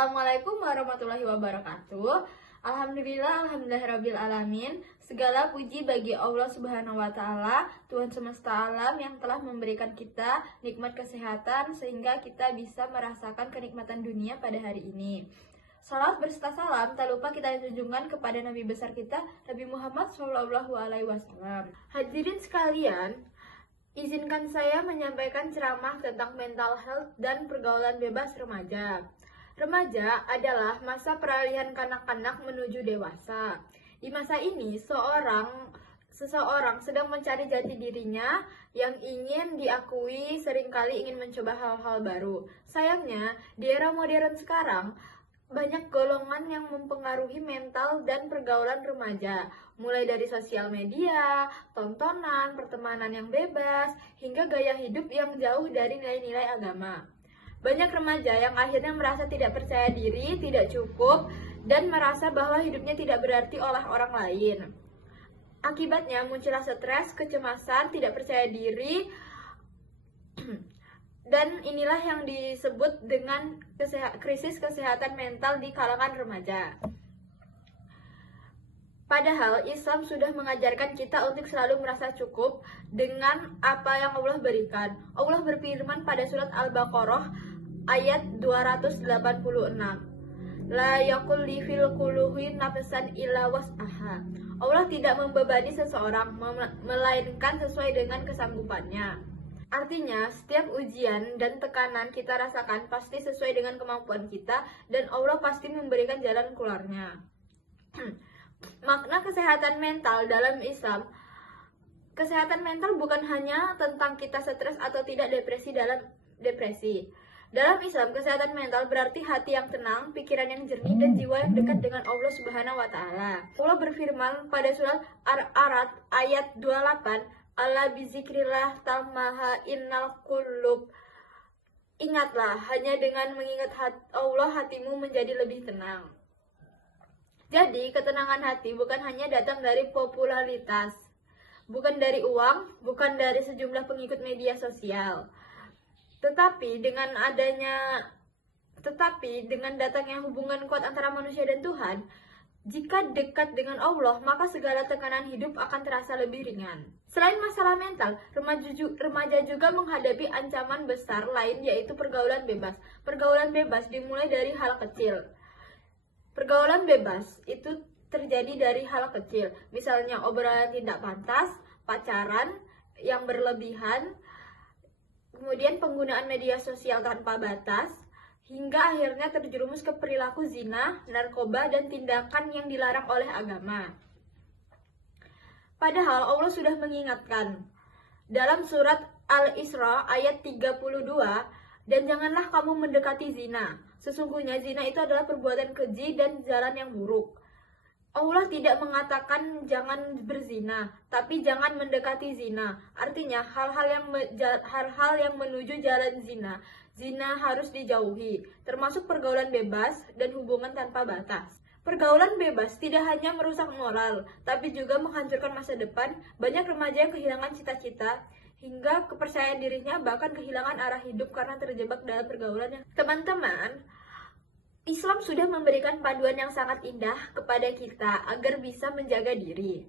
Assalamualaikum warahmatullahi wabarakatuh. Alhamdulillahirabbil alamin. Segala puji bagi Allah Subhanahu wa taala, Tuhan semesta alam yang telah memberikan kita nikmat kesehatan sehingga kita bisa merasakan kenikmatan dunia pada hari ini. Salat berserta salam tak lupa kita tunjukkan kepada Nabi besar kita, Nabi Muhammad SAW. Hadirin sekalian, izinkan saya menyampaikan ceramah tentang mental health dan pergaulan bebas remaja. Remaja adalah masa peralihan kanak-kanak menuju dewasa. Di masa ini, seseorang sedang mencari jati dirinya yang ingin diakui, seringkali ingin mencoba hal-hal baru. Sayangnya, di era modern sekarang, banyak golongan yang mempengaruhi mental dan pergaulan remaja, mulai dari sosial media, tontonan, pertemanan yang bebas, hingga gaya hidup yang jauh dari nilai-nilai agama. Banyak remaja yang akhirnya merasa tidak percaya diri, tidak cukup, dan merasa bahwa hidupnya tidak berarti oleh orang lain. Akibatnya muncullah stres, kecemasan, tidak percaya diri, dan inilah yang disebut dengan krisis kesehatan mental di kalangan remaja. Padahal Islam sudah mengajarkan kita untuk selalu merasa cukup dengan apa yang Allah berikan. Allah berfirman pada surat Al-Baqarah ayat 286. La yakullifil kuluhi nafsan illa was'aha. Allah tidak membebani seseorang, melainkan sesuai dengan kesanggupannya. Artinya, setiap ujian dan tekanan kita rasakan pasti sesuai dengan kemampuan kita, dan Allah pasti memberikan jalan keluarnya. Makna kesehatan mental dalam Islam, kesehatan mental bukan hanya tentang kita stres atau tidak depresi. Dalam Islam, kesehatan mental berarti hati yang tenang, pikiran yang jernih, dan jiwa yang dekat dengan Allah Subhanahu wa taala. Allah berfirman pada surat Ar-Ra'd ayat 28, "Ala bizikrillah tamaha innal qulub." Ingatlah, hanya dengan mengingat Allah hatimu menjadi lebih tenang. Jadi, ketenangan hati bukan hanya datang dari popularitas, bukan dari uang, bukan dari sejumlah pengikut media sosial. Tetapi dengan datangnya hubungan kuat antara manusia dan Tuhan, jika dekat dengan Allah, maka segala tekanan hidup akan terasa lebih ringan. Selain masalah mental, remaja juga menghadapi ancaman besar lain, yaitu pergaulan bebas. Pergaulan bebas dimulai dari hal kecil. Pergaulan bebas itu terjadi dari hal kecil, misalnya obrolan tidak pantas, pacaran yang berlebihan, kemudian penggunaan media sosial tanpa batas, hingga akhirnya terjerumus ke perilaku zina, narkoba, dan tindakan yang dilarang oleh agama. Padahal Allah sudah mengingatkan dalam surat Al-Isra ayat 32, "Dan janganlah kamu mendekati zina. Sesungguhnya zina itu adalah perbuatan keji dan jalan yang buruk." Allah tidak mengatakan jangan berzina, tapi jangan mendekati zina. Artinya hal-hal yang menuju jalan zina harus dijauhi, termasuk pergaulan bebas dan hubungan tanpa batas. Pergaulan bebas tidak hanya merusak moral, tapi juga menghancurkan masa depan. Banyak remaja yang kehilangan cita-cita, hingga kepercayaan dirinya, bahkan kehilangan arah hidup karena terjebak dalam pergaulan yang... Teman-teman, Islam sudah memberikan panduan yang sangat indah kepada kita agar bisa menjaga diri.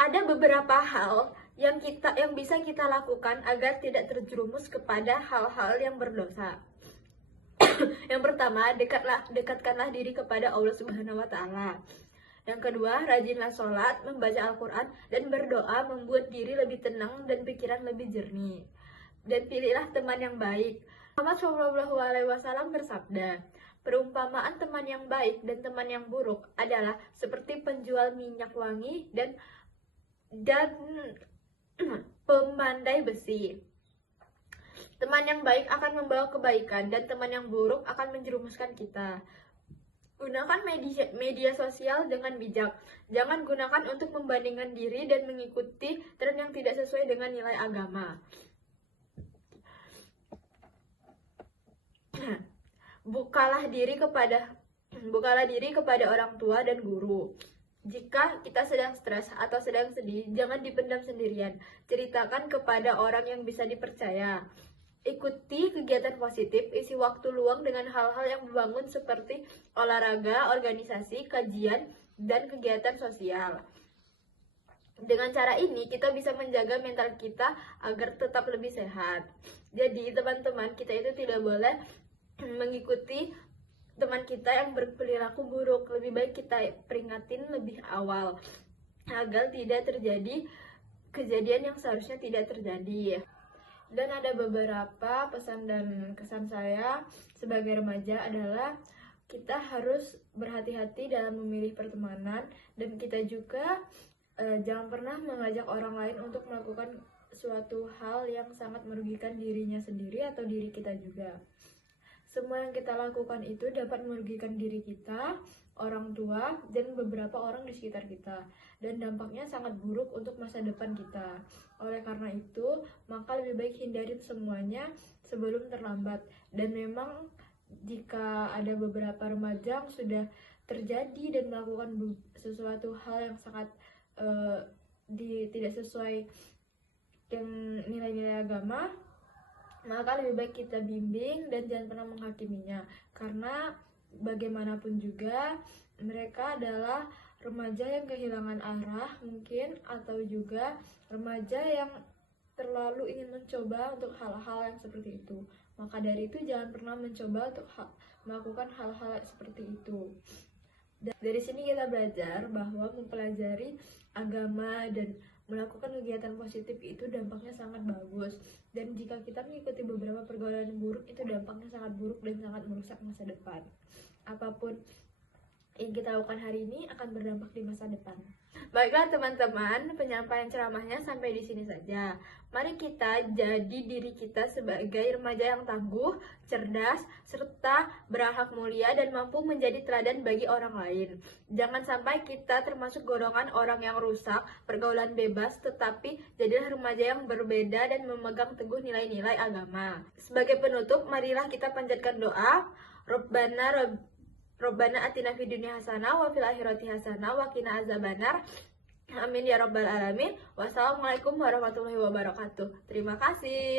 Ada beberapa hal yang bisa kita lakukan agar tidak terjerumus kepada hal-hal yang berdosa. Yang pertama, dekatkanlah diri kepada Allah Subhanahu wa taala. Yang kedua, rajinlah sholat, membaca Al-Quran, dan berdoa membuat diri lebih tenang dan pikiran lebih jernih. Dan pilihlah teman yang baik. Muhammad SAW bersabda, "Perumpamaan teman yang baik dan teman yang buruk adalah seperti penjual minyak wangi dan pemandai besi. Teman yang baik akan membawa kebaikan dan teman yang buruk akan menjerumuskan kita." Gunakan media sosial dengan bijak. Jangan gunakan untuk membandingkan diri dan mengikuti tren yang tidak sesuai dengan nilai agama. Bukalah diri kepada orang tua dan guru. Jika kita sedang stres atau sedang sedih, jangan dipendam sendirian. Ceritakan kepada orang yang bisa dipercaya. Ikuti kegiatan positif, isi waktu luang dengan hal-hal yang membangun seperti olahraga, organisasi, kajian, dan kegiatan sosial. Dengan cara ini, kita bisa menjaga mental kita agar tetap lebih sehat. Jadi, teman-teman, kita itu tidak boleh mengikuti teman kita yang berperilaku buruk. Lebih baik kita peringatin lebih awal agar tidak terjadi kejadian yang seharusnya tidak terjadi. Dan ada beberapa pesan dan kesan saya sebagai remaja adalah kita harus berhati-hati dalam memilih pertemanan, dan kita juga jangan pernah mengajak orang lain untuk melakukan suatu hal yang sangat merugikan dirinya sendiri atau diri kita juga. Semua yang kita lakukan itu dapat merugikan diri kita, orang tua, dan beberapa orang di sekitar kita. Dan dampaknya sangat buruk untuk masa depan kita. Oleh karena itu, maka lebih baik hindarin semuanya sebelum terlambat. Dan memang jika ada beberapa remaja yang sudah terjadi dan melakukan sesuatu hal yang sangat tidak sesuai dengan nilai-nilai agama, maka lebih baik kita bimbing dan jangan pernah menghakiminya, karena bagaimanapun juga mereka adalah remaja yang kehilangan arah mungkin, atau juga remaja yang terlalu ingin mencoba untuk hal-hal yang seperti itu. Maka dari itu jangan pernah mencoba untuk melakukan hal-hal seperti itu. Dari sini kita belajar bahwa mempelajari agama dan melakukan kegiatan positif itu dampaknya sangat bagus. Dan jika kita mengikuti beberapa pergaulan buruk, itu dampaknya sangat buruk dan sangat merusak masa depan. Apapun yang kita lakukan hari ini akan berdampak di masa depan. Baiklah teman-teman, penyampaian ceramahnya sampai di sini saja. Mari kita jadi diri kita sebagai remaja yang tangguh, cerdas, serta berakhlak mulia dan mampu menjadi teladan bagi orang lain. Jangan sampai kita termasuk golongan orang yang rusak, pergaulan bebas, tetapi jadilah remaja yang berbeda dan memegang teguh nilai-nilai agama. Sebagai penutup, marilah kita panjatkan doa. Robbana atina fid dunya hasanah wa fil akhirati hasanah wa qina azabannar. Amin ya rabbal alamin. Wassalamualaikum warahmatullahi wabarakatuh. Terima kasih.